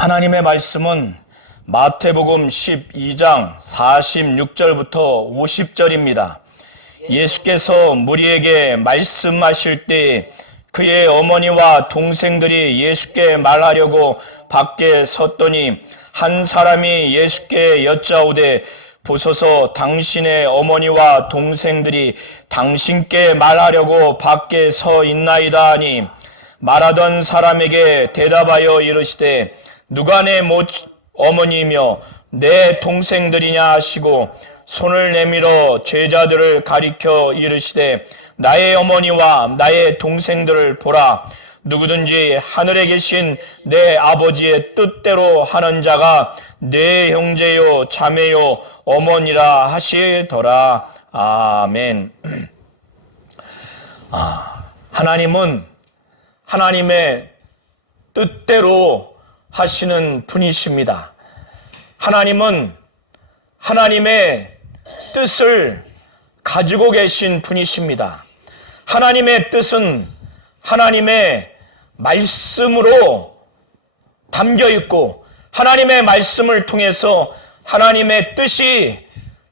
하나님의 말씀은 마태복음 12장 46절부터 50절입니다. 예수께서 무리에게 말씀하실 때 그의 어머니와 동생들이 예수께 말하려고 밖에 섰더니 한 사람이 예수께 여짜오되 보소서 당신의 어머니와 동생들이 당신께 말하려고 밖에 서 있나이다 하니 말하던 사람에게 대답하여 이르시되 누가 내 어머니이며 내 동생들이냐 하시고 손을 내밀어 제자들을 가리켜 이르시되 나의 어머니와 나의 동생들을 보라. 누구든지 하늘에 계신 내 아버지의 뜻대로 하는 자가 내 형제요 자매요 어머니라 하시더라. 아멘. 하나님은 하나님의 뜻대로 하시는 분이십니다. 하나님은 하나님의 뜻을 가지고 계신 분이십니다. 하나님의 뜻은 하나님의 말씀으로 담겨 있고 하나님의 말씀을 통해서 하나님의 뜻이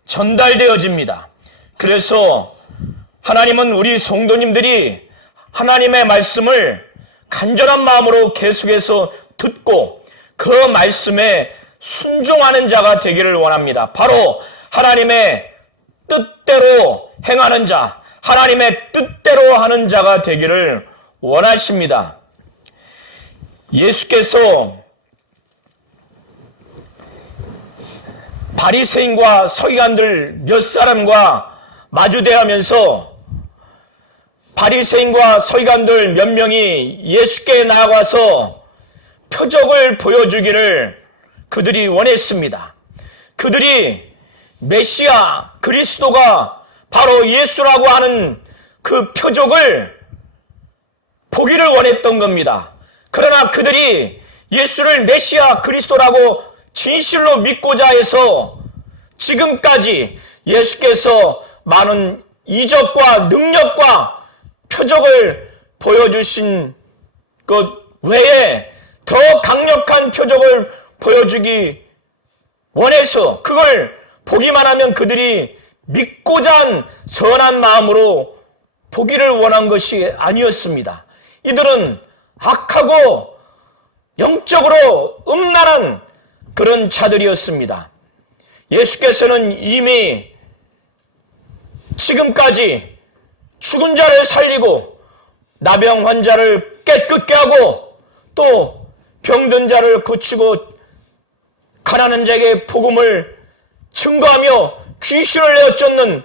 전달되어집니다. 그래서 하나님은 우리 성도님들이 하나님의 말씀을 간절한 마음으로 계속해서 듣고 그 말씀에 순종하는 자가 되기를 원합니다. 바로 하나님의 뜻대로 행하는 자, 하나님의 뜻대로 하는 자가 되기를 원하십니다. 예수께서 바리새인과 서기관들 몇 사람과 마주대하면서 바리새인과 서기관들 몇 명이 예수께 나아가서 표적을 보여주기를 그들이 원했습니다. 그들이 메시아 그리스도가 바로 예수라고 하는 그 표적을 보기를 원했던 겁니다. 그러나 그들이 예수를 메시아 그리스도라고 진실로 믿고자 해서 지금까지 예수께서 많은 이적과 능력과 표적을 보여주신 것 외에 더 강력한 표적을 보여주기 원해서 그걸 보기만 하면 그들이 믿고자 한 선한 마음으로 보기를 원한 것이 아니었습니다. 이들은 악하고 영적으로 음란한 그런 자들이었습니다. 예수께서는 이미 지금까지 죽은 자를 살리고 나병 환자를 깨끗게 하고 또 병든 자를 고치고 가난한 자에게 복음을 증거하며 귀신을 내어쫓는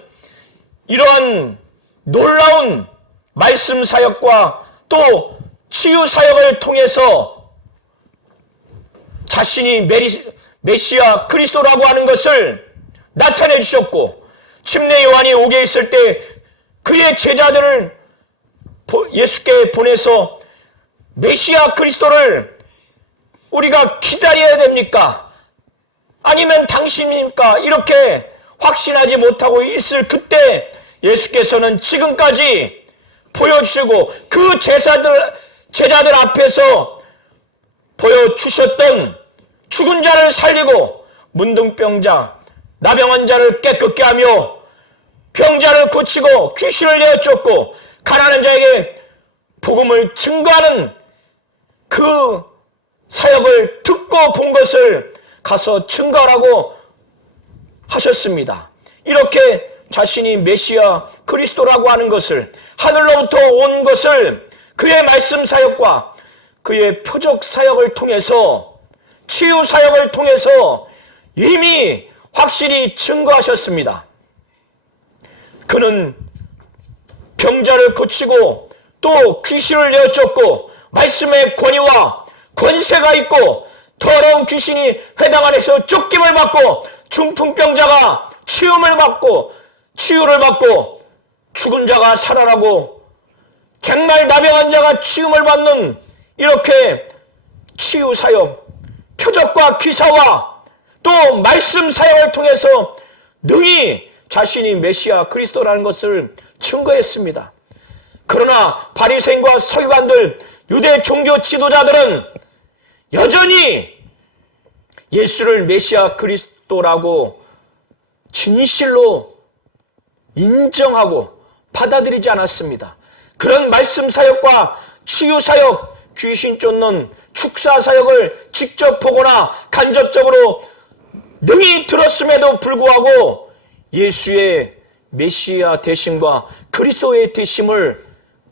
이러한 놀라운 말씀 사역과 또 치유 사역을 통해서 자신이 메시아 그리스도라고 하는 것을 나타내 주셨고 침례 요한이 오게 있을 때 그의 제자들을 예수께 보내서 메시아 그리스도를 우리가 기다려야 됩니까? 아니면 당신입니까? 이렇게 확신하지 못하고 있을 그때 예수께서는 지금까지 보여주시고 그 제자들 앞에서 보여주셨던 죽은 자를 살리고 문둥병자, 나병한 자를 깨끗게 하며 병자를 고치고 귀신을 내어쫓고 가난한 자에게 복음을 증거하는 그 사역을 듣고 본 것을 가서 증거하라고 하셨습니다. 이렇게 자신이 메시아 그리스도라고 하는 것을 하늘로부터 온 것을 그의 말씀 사역과 그의 표적 사역을 통해서 치유 사역을 통해서 이미 확실히 증거하셨습니다. 그는 병자를 고치고 또 귀신을 내어쫓고 말씀의 권위와 권세가 있고 더러운 귀신이 회당 안에서 쫓김을 받고 중풍병자가 치유를 받고 죽은 자가 살아나고 정말 나병한 자가 치유를 받는 이렇게 치유 사역, 표적과 기사와 또 말씀 사역을 통해서 능히 자신이 메시아 그리스도라는 것을 증거했습니다. 그러나 바리새인과 서기관들, 유대 종교 지도자들은 여전히 예수를 메시아 그리스도라고 진실로 인정하고 받아들이지 않았습니다. 그런 말씀 사역과 치유 사역, 귀신 쫓는 축사 사역을 직접 보거나 간접적으로 능히 들었음에도 불구하고 예수의 메시아 되심과 그리스도의 되심을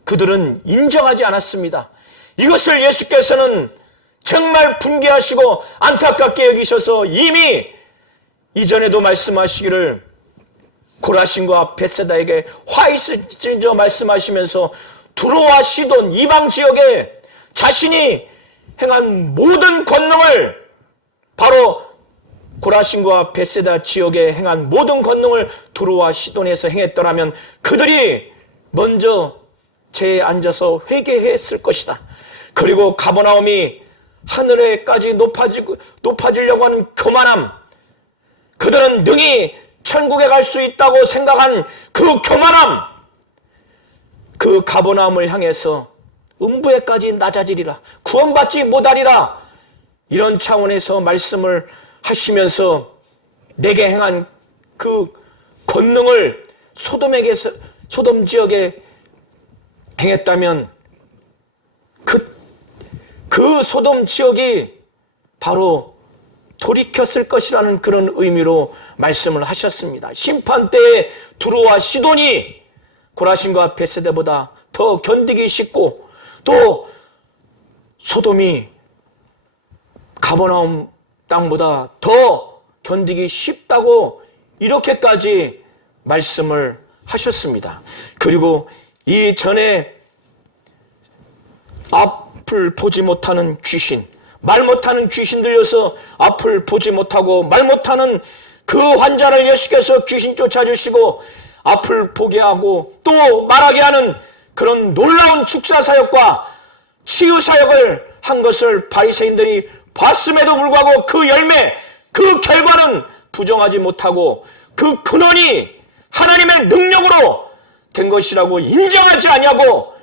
그들은 인정하지 않았습니다. 이것을 예수께서는 정말 분개하시고 안타깝게 여기셔서 이미 이전에도 말씀하시기를 고라신과 벳세다에게 화 있을지언정 말씀하시면서 두로와 시돈 이방 지역에 자신이 행한 모든 권능을, 바로 고라신과 벳세다 지역에 행한 모든 권능을 두로와 시돈에서 행했더라면 그들이 먼저 제에 앉아서 회개했을 것이다. 그리고 가버나움이 하늘에까지 높아지려고 하는 교만함, 그들은 능히 천국에 갈 수 있다고 생각한 그 교만함, 그 가버나움을 향해서 음부에까지 낮아지리라, 구원받지 못하리라, 이런 차원에서 말씀을 하시면서 내게 행한 그 권능을 소돔 지역에 행했다면 그 소돔 지역이 바로 돌이켰을 것이라는 그런 의미로 말씀을 하셨습니다. 심판 때에 두로와 시돈이 고라신과 벳세다보다 더 견디기 쉽고, 또 소돔이 가버나움 땅보다 더 견디기 쉽다고 이렇게까지 말씀을 하셨습니다. 그리고 이전에 앞을 보지 못하는 귀신, 말 못하는 귀신 들려서 앞을 보지 못하고 말 못하는 그 환자를 예수께서 귀신 쫓아주시고 앞을 보게 하고 또 말하게 하는 그런 놀라운 축사 사역과 치유 사역을 한 것을 바리새인들이 봤음에도 불구하고 그 열매, 그 결과는 부정하지 못하고 그 근원이 하나님의 능력으로 된 것이라고 인정하지 않냐고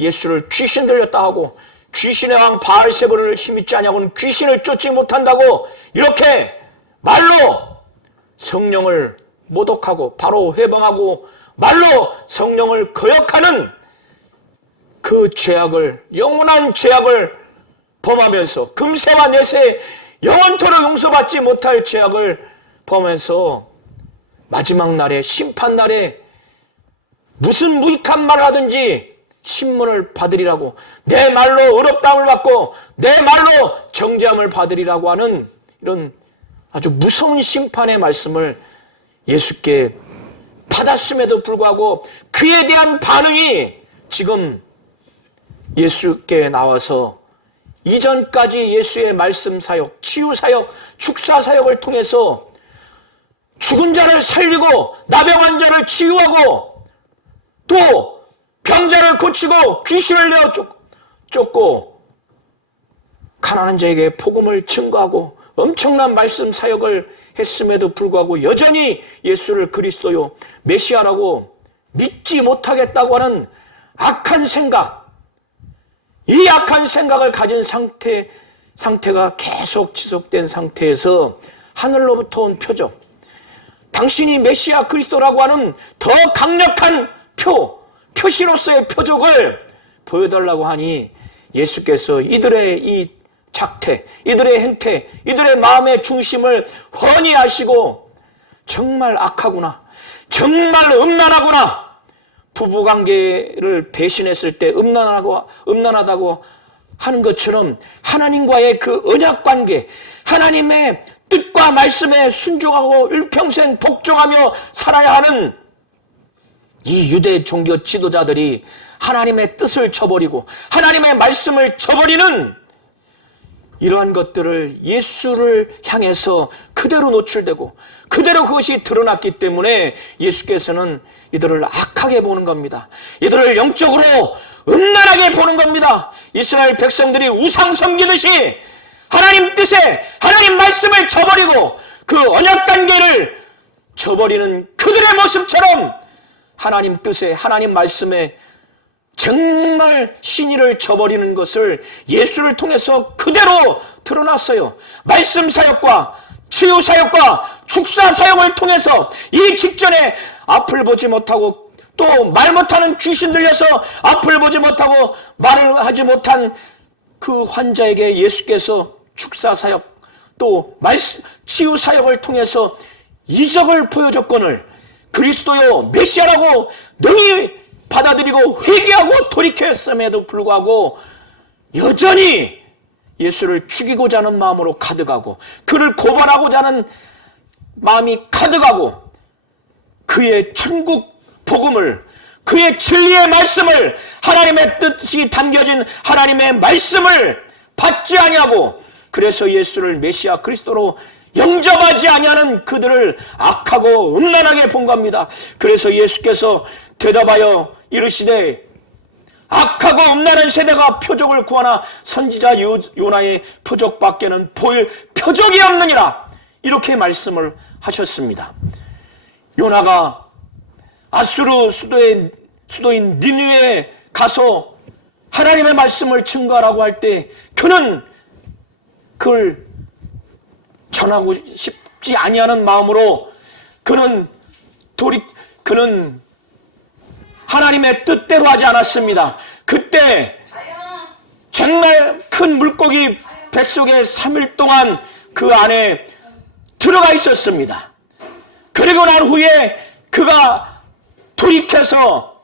예수를 귀신 들렸다 하고, 귀신의 왕 바알세불을 힘입지 않냐고는 귀신을 쫓지 못한다고 이렇게 말로 성령을 모독하고 바로 회방하고 말로 성령을 거역하는 그 죄악을, 영원한 죄악을 범하면서 금세와 내세 영원토록 용서받지 못할 죄악을 범하면서 마지막 날에, 심판 날에 무슨 무익한 말을 하든지 신문을 받으리라고, 내 말로 의롭다함을 받고 내 말로 정죄함을 받으리라고 하는 이런 아주 무서운 심판의 말씀을 예수께 받았음에도 불구하고 그에 대한 반응이 지금 예수께 나와서 이전까지 예수의 말씀 사역, 치유 사역, 축사 사역을 통해서 죽은 자를 살리고 나병한 자를 치유하고 또 병자를 고치고 귀신을 내어 쫓고 가난한 자에게 복음을 증거하고 엄청난 말씀 사역을 했음에도 불구하고 여전히 예수를 그리스도요 메시아라고 믿지 못하겠다고 하는 악한 생각, 이 악한 생각을 가진 상태가 계속 지속된 상태에서 하늘로부터 온 표적, 당신이 메시아 그리스도라고 하는 더 강력한 표시로서의 표적을 보여달라고 하니 예수께서 이들의 이 작태, 이들의 행태, 이들의 마음의 중심을 훤히 아시고 정말 악하구나, 정말 음란하구나, 부부관계를 배신했을 때 음란하다고 하는 것처럼 하나님과의 그 언약관계, 하나님의 뜻과 말씀에 순종하고 일평생 복종하며 살아야 하는 이 유대 종교 지도자들이 하나님의 뜻을 저버리고 하나님의 말씀을 저버리는 이러한 것들을 예수를 향해서 그대로 노출되고 그대로 그것이 드러났기 때문에 예수께서는 이들을 악하게 보는 겁니다. 이들을 영적으로 음란하게 보는 겁니다. 이스라엘 백성들이 우상 섬기듯이 하나님 뜻에 하나님 말씀을 저버리고 그 언약관계를 저버리는 그들의 모습처럼 하나님 뜻에 하나님 말씀에 정말 신의를 저버리는 것을 예수를 통해서 그대로 드러났어요. 말씀 사역과 치유 사역과 축사 사역을 통해서 이 직전에 앞을 보지 못하고 또 말 못하는 귀신 들려서 앞을 보지 못하고 말을 하지 못한 그 환자에게 예수께서 축사 사역 또 치유 사역을 통해서 이적을 보여줬거늘 그리스도요 메시아라고 능히 받아들이고 회개하고 돌이켰음에도 불구하고 여전히 예수를 죽이고자 하는 마음으로 가득하고 그를 고발하고자 하는 마음이 가득하고 그의 천국 복음을 그의 진리의 말씀을 하나님의 뜻이 담겨진 하나님의 말씀을 받지 아니하고 그래서 예수를 메시아 그리스도로 영접하지 아니하는 그들을 악하고 음란하게 본 겁니다. 그래서 예수께서 대답하여 이르시되 악하고 음란한 세대가 표적을 구하나 선지자 요나의 표적밖에는 보일 표적이 없느니라 이렇게 말씀을 하셨습니다. 요나가 아수르 수도인 니느웨에 가서 하나님의 말씀을 증거하라고 할 때 그는 그걸 전하고 싶지 아니하는 마음으로 그는 하나님의 뜻대로 하지 않았습니다. 그때 정말 큰 물고기 뱃속에 3일 동안 그 안에 들어가 있었습니다. 그리고 난 후에 그가 돌이켜서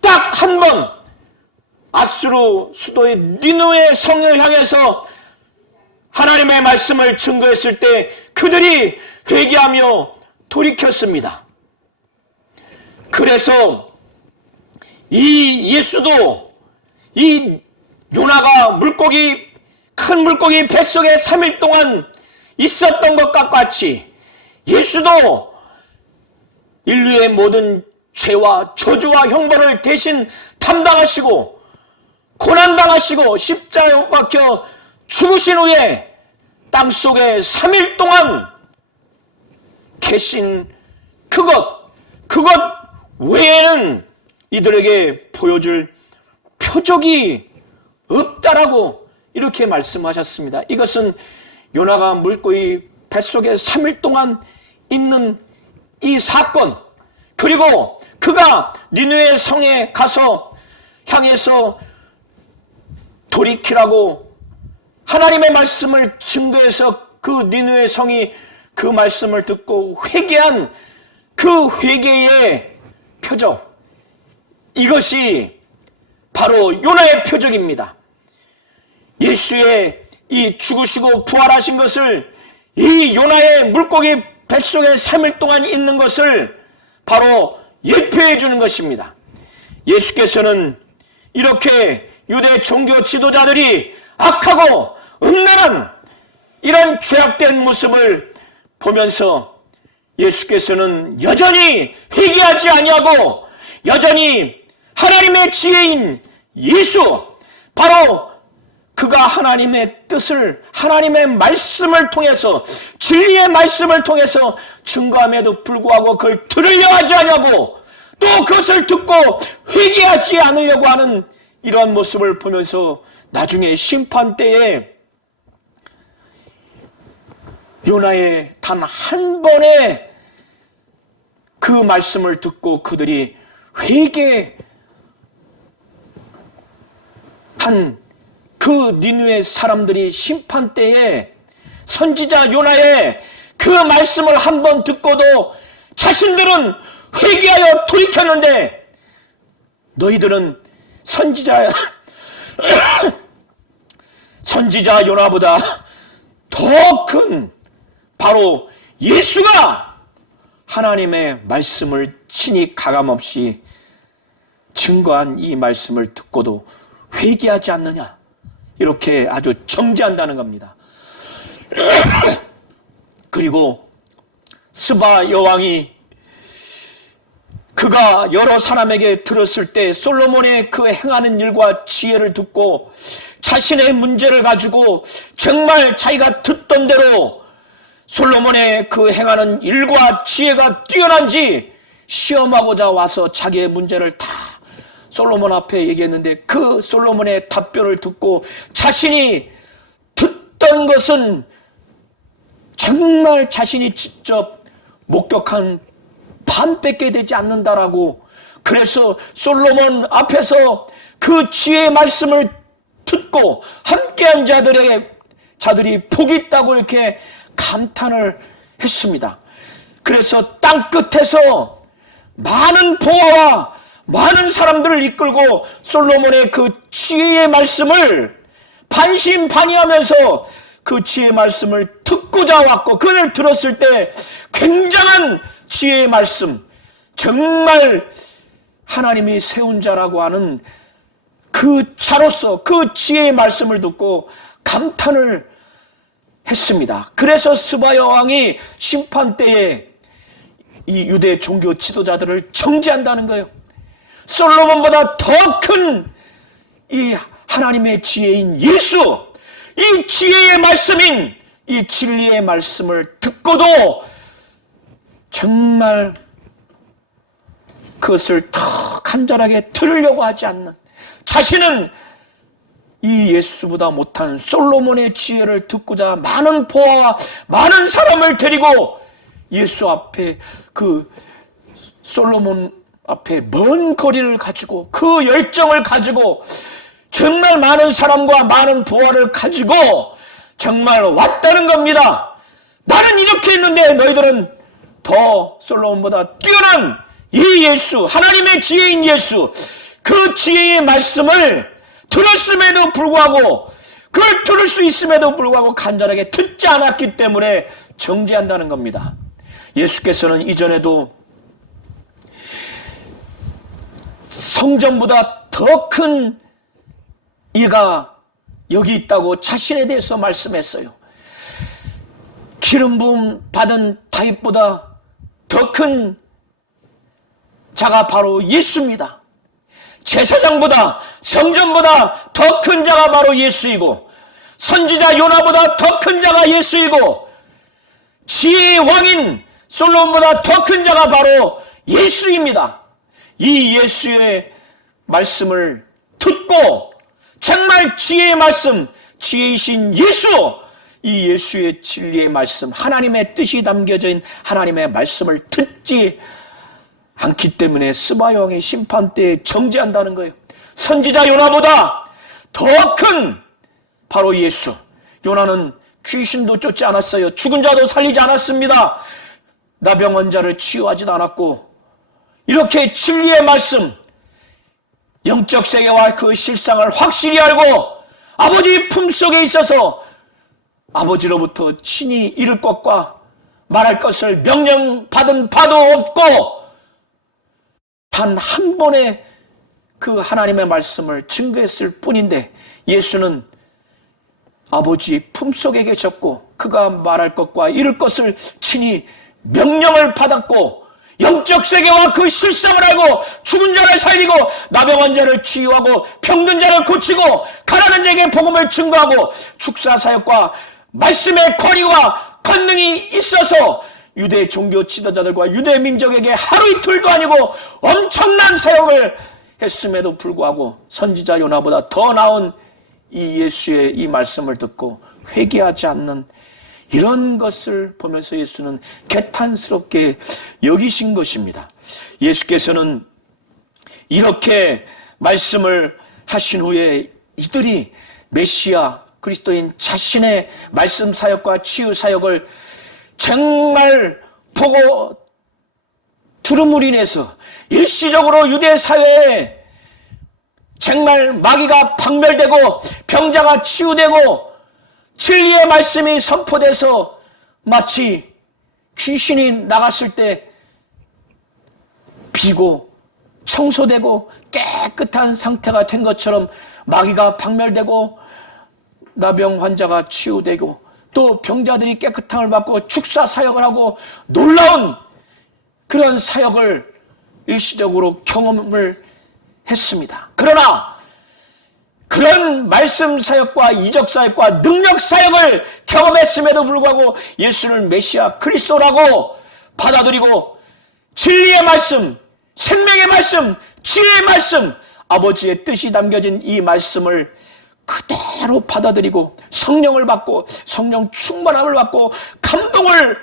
딱 한 번 아수르 수도의 니느웨 성을 향해서 하나님의 말씀을 증거했을 때 그들이 회개하며 돌이켰습니다. 그래서 이 예수도 이 요나가 큰 물고기 뱃속에 3일 동안 있었던 것과 같이 예수도 인류의 모든 죄와 저주와 형벌을 대신 담당하시고 고난당하시고 십자가에 못 박혀 죽으신 후에 땅속에 3일 동안 계신 그것 외에는 이들에게 보여줄 표적이 없다라고 이렇게 말씀하셨습니다. 이것은 요나가 물고기 뱃속에 3일 동안 있는 이 사건 그리고 그가 니느웨 성에 가서 향해서 돌이키라고 하나님의 말씀을 증거해서 그 니느웨 성이 그 말씀을 듣고 회개한 그 회개의 표적 이것이 바로 요나의 표적입니다. 예수의 이 죽으시고 부활하신 것을 이 요나의 물고기 뱃속에 3일 동안 있는 것을 바로 예표해 주는 것입니다. 예수께서는 이렇게 유대 종교 지도자들이 악하고 음란한 이런 죄악된 모습을 보면서 예수께서는 여전히 회개하지 아니하고 여전히 하나님의 지혜인 예수 바로 그가 하나님의 뜻을 하나님의 말씀을 통해서 진리의 말씀을 통해서 증거함에도 불구하고 그걸 들으려 하지 않냐고 또 그것을 듣고 회개하지 않으려고 하는 이러한 모습을 보면서 나중에 심판 때에 요나의 단 한 번의 그 말씀을 듣고 그들이 회개한 그 니느웨 사람들이 심판 때에 선지자 요나의 그 말씀을 한 번 듣고도 자신들은 회개하여 돌이켰는데 너희들은 선지자 요나보다 더 큰 바로 예수가 하나님의 말씀을 친히 가감없이 증거한 이 말씀을 듣고도 회개하지 않느냐 이렇게 아주 정죄한다는 겁니다. 그리고 스바 여왕이 그가 여러 사람에게 들었을 때 솔로몬의 그 행하는 일과 지혜를 듣고 자신의 문제를 가지고 정말 자기가 듣던 대로 솔로몬의 그 행하는 일과 지혜가 뛰어난지 시험하고자 와서 자기의 문제를 다 솔로몬 앞에 얘기했는데 그 솔로몬의 답변을 듣고 자신이 듣던 것은 정말 자신이 직접 목격한 반밖에 되지 않는다라고, 그래서 솔로몬 앞에서 그 지혜의 말씀을 듣고 함께한 자들이 복이 있다고 이렇게 감탄을 했습니다. 그래서 땅 끝에서 많은 보화와 많은 사람들을 이끌고 솔로몬의 그 지혜의 말씀을 반신반의하면서 그 지혜의 말씀을 듣고자 왔고, 그걸 들었을 때 굉장한 지혜의 말씀, 정말 하나님이 세운 자라고 하는 그 자로서 그 지혜의 말씀을 듣고 감탄을 했습니다. 그래서 스바 여왕이 심판 때에 이 유대 종교 지도자들을 정죄한다는 거예요. 솔로몬보다 더 큰 이 하나님의 지혜인 예수, 이 지혜의 말씀인 이 진리의 말씀을 듣고도 정말 그것을 더 간절하게 들으려고 하지 않는, 자신은 이 예수보다 못한 솔로몬의 지혜를 듣고자 많은 보아와 많은 사람을 데리고 예수 앞에, 그 솔로몬 앞에 먼 거리를 가지고 그 열정을 가지고 정말 많은 사람과 많은 보아를 가지고 정말 왔다는 겁니다. 나는 이렇게 했는데 너희들은 더 솔로몬보다 뛰어난 이 예수, 하나님의 지혜인 예수, 그 지혜의 말씀을 들었음에도 불구하고, 그걸 들을 수 있음에도 불구하고 간절하게 듣지 않았기 때문에 정죄한다는 겁니다. 예수께서는 이전에도 성전보다 더 큰 이가 여기 있다고 자신에 대해서 말씀했어요. 기름 부음 받은 다윗보다 더 큰 자가 바로 예수입니다. 제사장보다, 성전보다 더 큰 자가 바로 예수이고, 선지자 요나보다 더 큰 자가 예수이고, 지혜의 왕인 솔로몬보다 더 큰 자가 바로 예수입니다. 이 예수의 말씀을 듣고 정말 지혜의 말씀, 지혜이신 예수, 이 예수의 진리의 말씀, 하나님의 뜻이 담겨져 있는 하나님의 말씀을 듣지 않기 때문에 스바 여왕의 심판 때에 정죄한다는 거예요. 선지자 요나보다 더 큰 바로 예수. 요나는 귀신도 쫓지 않았어요. 죽은 자도 살리지 않았습니다. 나병 환자를 치유하지도 않았고, 이렇게 진리의 말씀, 영적 세계와 그 실상을 확실히 알고 아버지 품속에 있어서 아버지로부터 친히 이룰 것과 말할 것을 명령받은 바도 없고, 단 한 번의 그 하나님의 말씀을 증거했을 뿐인데, 예수는 아버지 품속에 계셨고 그가 말할 것과 이룰 것을 친히 명령을 받았고, 영적 세계와 그 실상을 알고 죽은 자를 살리고 나병 환자를 치유하고 병든 자를 고치고 가난한 자에게 복음을 증거하고 축사 사역과 말씀의 권위와 권능이 있어서 유대 종교 지도자들과 유대 민족에게 하루 이틀도 아니고 엄청난 사역을 했음에도 불구하고 선지자 요나보다 더 나은 이 예수의 이 말씀을 듣고 회개하지 않는, 이런 것을 보면서 예수는 개탄스럽게 여기신 것입니다. 예수께서는 이렇게 말씀을 하신 후에 이들이 메시아 그리스도인 자신의 말씀 사역과 치유 사역을 정말 보고 들음으로 인해서 일시적으로 유대 사회에 정말 마귀가 박멸되고 병자가 치유되고 진리의 말씀이 선포돼서 마치 귀신이 나갔을 때 비고 청소되고 깨끗한 상태가 된 것처럼 마귀가 박멸되고 나병 환자가 치유되고 또 병자들이 깨끗함을 받고 축사 사역을 하고 놀라운 그런 사역을 일시적으로 경험을 했습니다. 그러나 그런 말씀 사역과 이적 사역과 능력 사역을 경험했음에도 불구하고 예수를 메시아 그리스도라고 받아들이고 진리의 말씀, 생명의 말씀, 지혜의 말씀, 아버지의 뜻이 담겨진 이 말씀을 그대로 받아들이고 성령을 받고 성령 충만함을 받고 감동을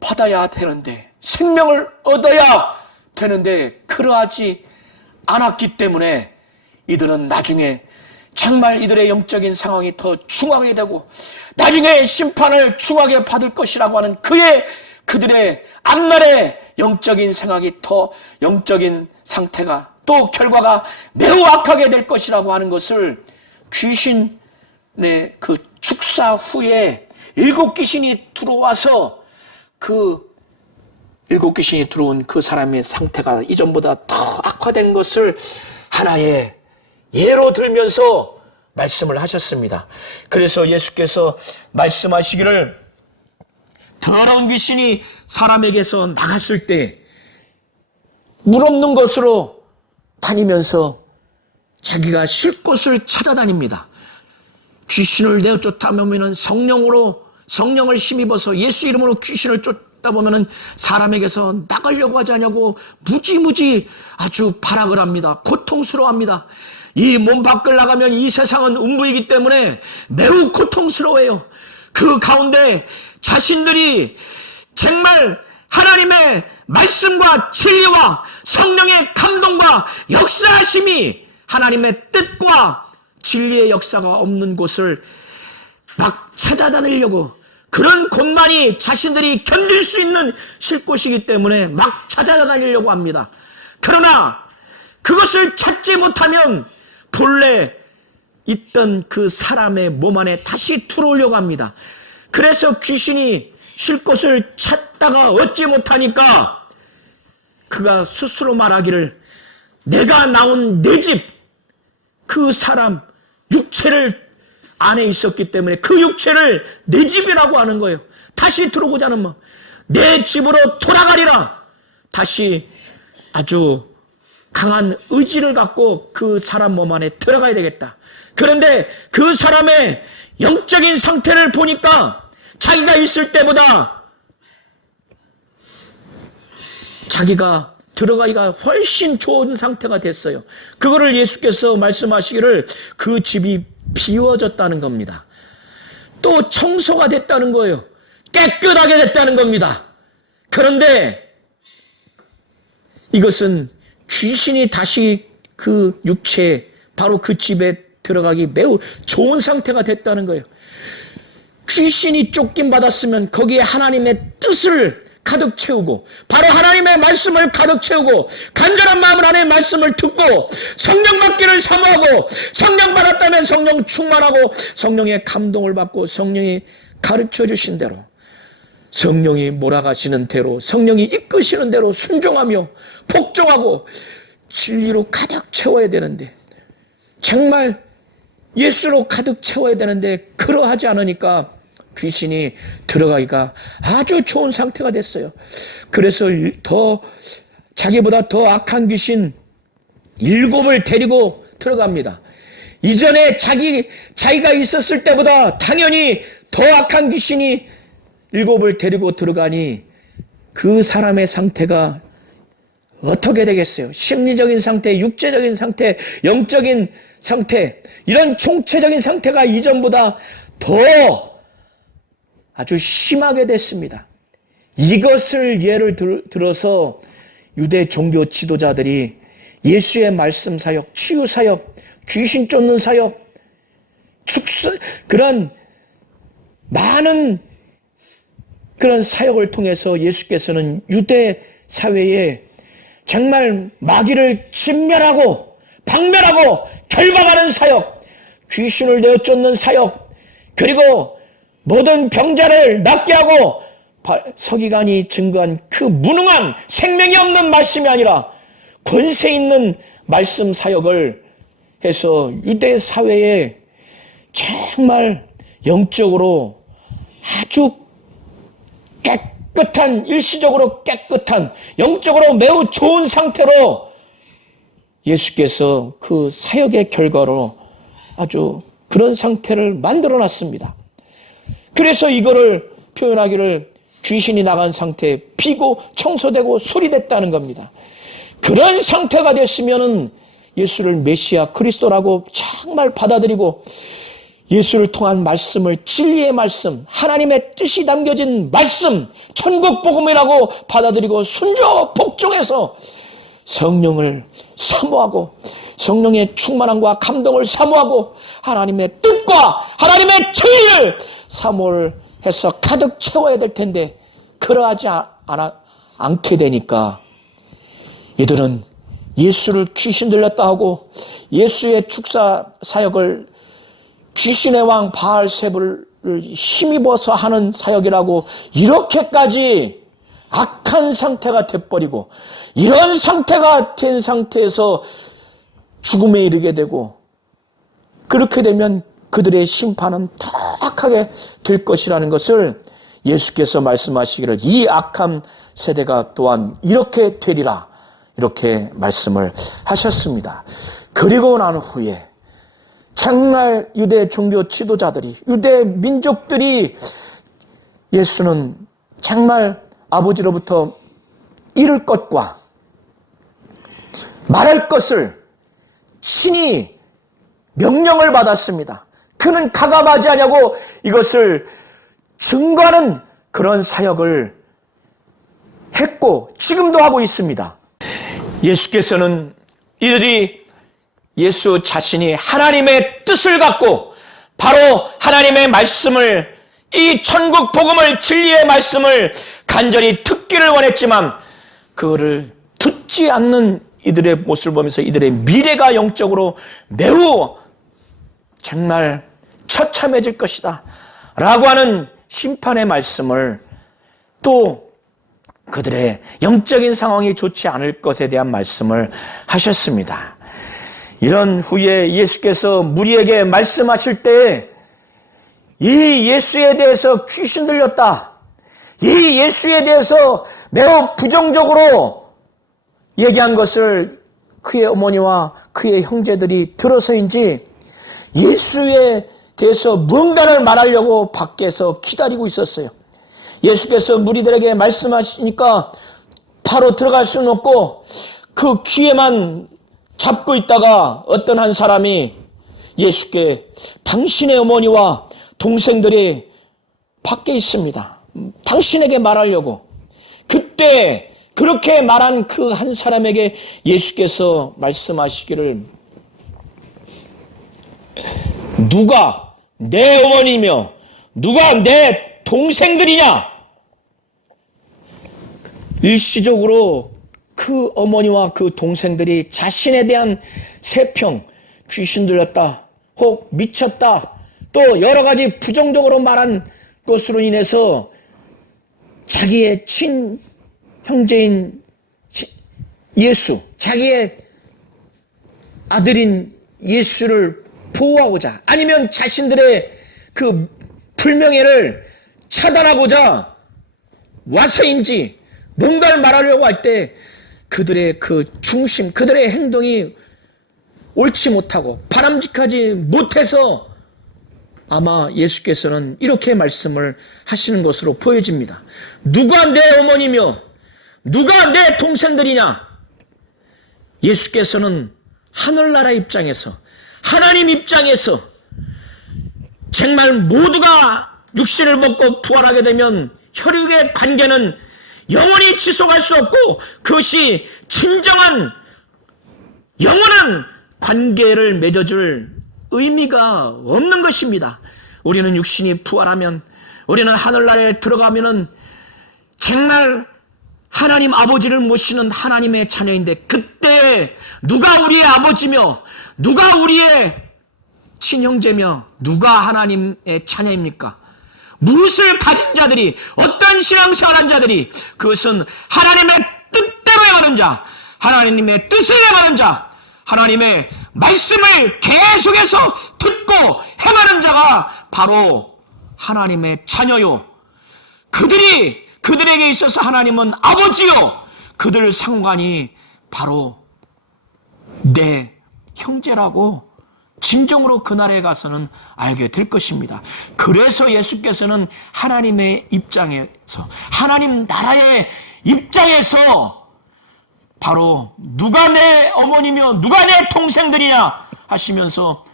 받아야 되는데, 생명을 얻어야 되는데 그러하지 않았기 때문에 이들은 나중에 정말 이들의 영적인 상황이 더 중하게 되고 나중에 심판을 중하게 받을 것이라고 하는 그들의 앞날의 영적인 생각이 더 영적인 상태가 또 결과가 매우 악하게 될 것이라고 하는 것을 귀신의 그 축사 후에 7귀신이 들어와서 그 7귀신이 들어온 그 사람의 상태가 이전보다 더 악화된 것을 하나의 예로 들면서 말씀을 하셨습니다. 그래서 예수께서 말씀하시기를 더러운 귀신이 사람에게서 나갔을 때 물 없는 곳으로 다니면서 자기가 쉴 곳을 찾아다닙니다. 귀신을 내어 쫓다 보면 성령을 힘입어서 예수 이름으로 귀신을 쫓다 보면 사람에게서 나가려고 하지 않냐고 무지무지 아주 발악을 합니다. 고통스러워합니다. 이 몸 밖을 나가면 이 세상은 음부이기 때문에 매우 고통스러워해요. 그 가운데 자신들이 정말 하나님의 말씀과 진리와 성령의 감동과 역사하심이 하나님의 뜻과 진리의 역사가 없는 곳을 막 찾아다니려고, 그런 곳만이 자신들이 견딜 수 있는 쉴 곳이기 때문에 막 찾아다니려고 합니다. 그러나 그것을 찾지 못하면 본래 있던 그 사람의 몸 안에 다시 들어오려고 합니다. 그래서 귀신이 쉴 곳을 찾다가 얻지 못하니까 그가 스스로 말하기를 내가 나온 내 집, 그 사람 육체를 안에 있었기 때문에 그 육체를 내 집이라고 하는 거예요. 다시 들어오고자 하는 내 집으로 돌아가리라. 다시 아주 강한 의지를 갖고 그 사람 몸 안에 들어가야 되겠다. 그런데 그 사람의 영적인 상태를 보니까 자기가 있을 때보다 자기가 들어가기가 훨씬 좋은 상태가 됐어요. 그거를 예수께서 말씀하시기를 그 집이 비워졌다는 겁니다. 또 청소가 됐다는 거예요. 깨끗하게 됐다는 겁니다. 그런데 이것은 귀신이 다시 그 육체, 바로 그 집에 들어가기 매우 좋은 상태가 됐다는 거예요. 귀신이 쫓김 받았으면 거기에 하나님의 뜻을 가득 채우고 바로 하나님의 말씀을 가득 채우고 간절한 마음으로 하나님의 말씀을 듣고 성령 받기를 사모하고 성령 받았다면 성령 충만하고 성령의 감동을 받고 성령이 가르쳐 주신 대로, 성령이 몰아가시는 대로, 성령이 이끄시는 대로 순종하며 복종하고 진리로 가득 채워야 되는데, 정말 예수로 가득 채워야 되는데 그러하지 않으니까 귀신이 들어가기가 아주 좋은 상태가 됐어요. 그래서 자기보다 더 악한 귀신 7을 데리고 들어갑니다. 이전에 자기가 있었을 때보다 당연히 더 악한 귀신이 7을 데리고 들어가니 그 사람의 상태가 어떻게 되겠어요? 심리적인 상태, 육체적인 상태, 영적인 상태, 이런 총체적인 상태가 이전보다 더 아주 심하게 됐습니다. 이것을 예를 들어서 유대 종교 지도자들이 예수의 말씀 사역, 치유 사역, 귀신 쫓는 사역, 그런 많은 그런 사역을 통해서 예수께서는 유대 사회에 정말 마귀를 진멸하고 박멸하고 결박하는 사역, 귀신을 내어 쫓는 사역, 그리고 모든 병자를 낫게 하고 서기관이 증거한 그 무능한 생명이 없는 말씀이 아니라 권세 있는 말씀 사역을 해서 유대 사회에 정말 영적으로 아주 깨끗한, 일시적으로 깨끗한, 영적으로 매우 좋은 상태로 예수께서 그 사역의 결과로 아주 그런 상태를 만들어 놨습니다. 그래서 이거를 표현하기를 귀신이 나간 상태, 비고 청소되고 수리됐다는 겁니다. 그런 상태가 됐으면은 예수를 메시아 그리스도라고 정말 받아들이고 예수를 통한 말씀을, 진리의 말씀, 하나님의 뜻이 담겨진 말씀, 천국 복음이라고 받아들이고 순종 복종해서 성령을 사모하고 성령의 충만함과 감동을 사모하고 하나님의 뜻과 하나님의 진리를 사모를 해서 가득 채워야 될 텐데 그러하지 않게 되니까 이들은 예수를 귀신 들렸다 하고 예수의 축사 사역을 귀신의 왕 바알세불을 힘입어서 하는 사역이라고 이렇게까지 악한 상태가 돼버리고 이런 상태가 된 상태에서 죽음에 이르게 되고 그렇게 되면 그들의 심판은 더 악하게 될 것이라는 것을 예수께서 말씀하시기를 이 악한 세대가 또한 이렇게 되리라 이렇게 말씀을 하셨습니다. 그리고 난 후에 정말 유대 종교 지도자들이 유대 민족들이 예수는 정말 아버지로부터 이룰 것과 말할 것을 친히 명령을 받았습니다. 그는 가감하지 않냐고 이것을 증거하는 그런 사역을 했고 지금도 하고 있습니다. 예수께서는 이들이 예수 자신이 하나님의 뜻을 갖고 바로 하나님의 말씀을 이 천국 복음을 진리의 말씀을 간절히 듣기를 원했지만 그거를 듣지 않는 이들의 모습을 보면서 이들의 미래가 영적으로 매우 정말 처참해질 것이다 라고 하는 심판의 말씀을 또 그들의 영적인 상황이 좋지 않을 것에 대한 말씀을 하셨습니다. 이런 후에 예수께서 무리에게 말씀하실 때 이 예수에 대해서 귀신 들렸다, 이 예수에 대해서 매우 부정적으로 얘기한 것을 그의 어머니와 그의 형제들이 들어서인지 예수에 대해서 무언가를 말하려고 밖에서 기다리고 있었어요. 예수께서 무리들에게 말씀하시니까 바로 들어갈 수는 없고 그 귀에만 잡고 있다가 어떤 한 사람이 예수께 당신의 어머니와 동생들이 밖에 있습니다. 당신에게 말하려고. 그때 그렇게 말한 그 한 사람에게 예수께서 말씀하시기를 누가 내 어머니며 누가 내 동생들이냐? 일시적으로 그 어머니와 그 동생들이 자신에 대한 세평, 귀신 들렸다, 혹 미쳤다, 또 여러 가지 부정적으로 말한 것으로 인해서 자기의 친형제인 예수, 자기의 아들인 예수를 보호하고자 아니면 자신들의 그 불명예를 차단하고자 와서인지 뭔가를 말하려고 할 때 그들의 그 중심, 그들의 행동이 옳지 못하고 바람직하지 못해서 아마 예수께서는 이렇게 말씀을 하시는 것으로 보여집니다. 누가 내 어머니며 누가 내 동생들이냐? 예수께서는 하늘나라 입장에서 하나님 입장에서 정말 모두가 육신을 먹고 부활하게 되면 혈육의 관계는 영원히 지속할 수 없고 그것이 진정한 영원한 관계를 맺어줄 의미가 없는 것입니다. 우리는 육신이 부활하면 우리는 하늘나라에 들어가면은 정말 하나님 아버지를 모시는 하나님의 자녀인데 그때 누가 우리의 아버지며 누가 우리의 친형제며 누가 하나님의 자녀입니까? 무엇을 가진 자들이 어떤 신앙생활한 자들이 그것은 하나님의 뜻대로 행하는 자, 하나님의 뜻을 행하는 자, 하나님의 말씀을 계속해서 듣고 행하는 자가 바로 하나님의 자녀요. 그들에게 있어서 하나님은 아버지요. 그들 상관이 바로 내 형제라고 진정으로 그날에 가서는 알게 될 것입니다. 그래서 예수께서는 하나님의 입장에서 하나님 나라의 입장에서 바로 누가 내 어머니며 누가 내 동생들이냐 하시면서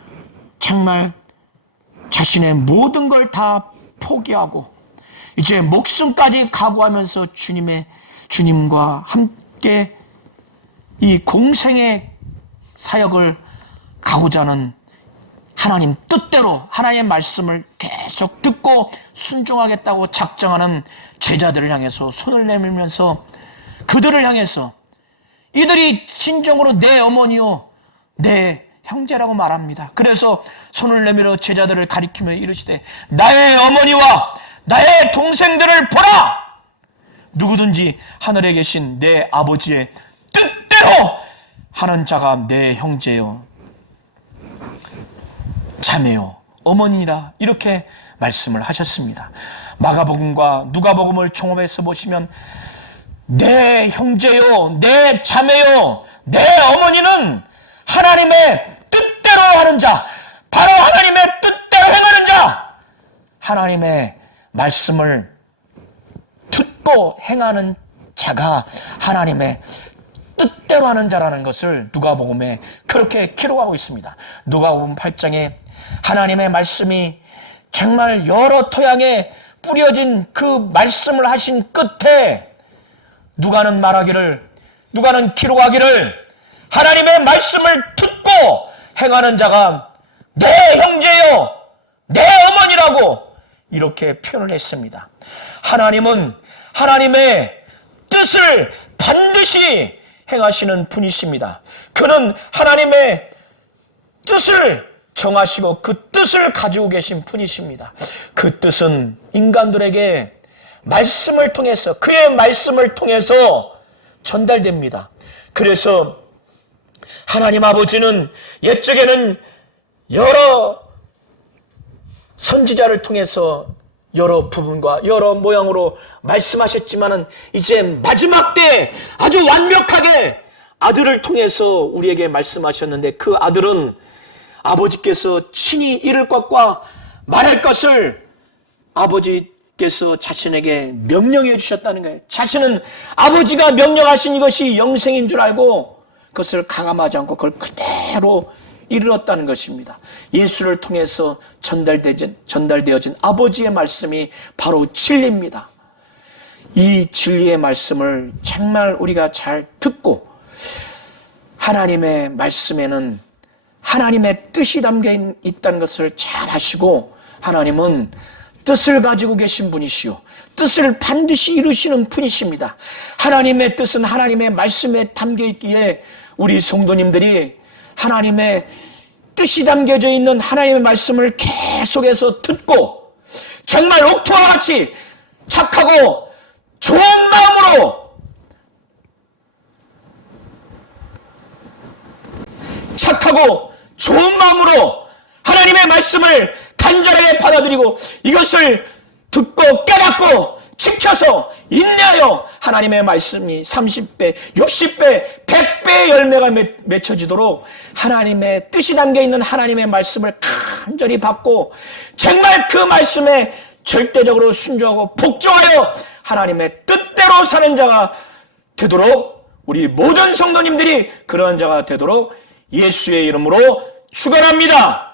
정말 자신의 모든 걸 다 포기하고 이제 목숨까지 각오하면서 주님과 함께 이 공생의 사역을 가고자 하는 하나님 뜻대로 하나님의 말씀을 계속 듣고 순종하겠다고 작정하는 제자들을 향해서 손을 내밀면서 그들을 향해서 이들이 진정으로 내 어머니요 내 형제라고 말합니다. 그래서 손을 내밀어 제자들을 가리키며 이르시되 나의 어머니와 나의 동생들을 보라! 누구든지 하늘에 계신 내 아버지의 뜻대로 하는 자가 내 형제요 자매요 어머니라 이렇게 말씀을 하셨습니다. 마가복음과 누가복음을 종합해서 보시면 내 형제요 내 자매요 내 어머니는 하나님의 뜻대로 하는 자, 바로 하나님의 뜻대로 행하는 자, 하나님의 말씀을 듣고 행하는 자가 하나님의 뜻대로 하는 자라는 것을 누가복음에 그렇게 기록하고 있습니다. 누가복음 8장에 하나님의 말씀이 정말 여러 토양에 뿌려진 그 말씀을 하신 끝에 누가는 말하기를, 누가는 기록하기를 하나님의 말씀을 듣고 행하는 자가 내 형제요 내 어머니라고 이렇게 표현을 했습니다. 하나님은 하나님의 뜻을 반드시 행하시는 분이십니다. 그는 하나님의 뜻을 정하시고 그 뜻을 가지고 계신 분이십니다. 그 뜻은 인간들에게 말씀을 통해서 그의 말씀을 통해서 전달됩니다. 그래서 하나님 아버지는 옛적에는 여러 선지자를 통해서 여러 부분과 여러 모양으로 말씀하셨지만은 이제 마지막 때 아주 완벽하게 아들을 통해서 우리에게 말씀하셨는데 그 아들은 아버지께서 친히 이룰 것과 말할 것을 아버지께서 자신에게 명령해 주셨다는 거예요. 자신은 아버지가 명령하신 이것이 영생인 줄 알고 그것을 가감하지 않고 그걸 그대로 이르렀다는 것입니다. 예수를 통해서 전달되어진 아버지의 말씀이 바로 진리입니다. 이 진리의 말씀을 정말 우리가 잘 듣고 하나님의 말씀에는 하나님의 뜻이 담겨 있다는 것을 잘 아시고 하나님은 뜻을 가지고 계신 분이시오. 뜻을 반드시 이루시는 분이십니다. 하나님의 뜻은 하나님의 말씀에 담겨 있기에 우리 성도님들이 하나님의 뜻이 담겨져 있는 하나님의 말씀을 계속해서 듣고 정말 옥토와 같이 착하고 좋은 마음으로 하나님의 말씀을 간절하게 받아들이고 이것을 듣고 깨닫고 지켜서 인내하여 하나님의 말씀이 30배, 60배, 100배의 열매가 맺혀지도록 하나님의 뜻이 담겨있는 하나님의 말씀을 간절히 받고 정말 그 말씀에 절대적으로 순종하고 복종하여 하나님의 뜻대로 사는 자가 되도록 우리 모든 성도님들이 그러한 자가 되도록 예수의 이름으로 축원합니다.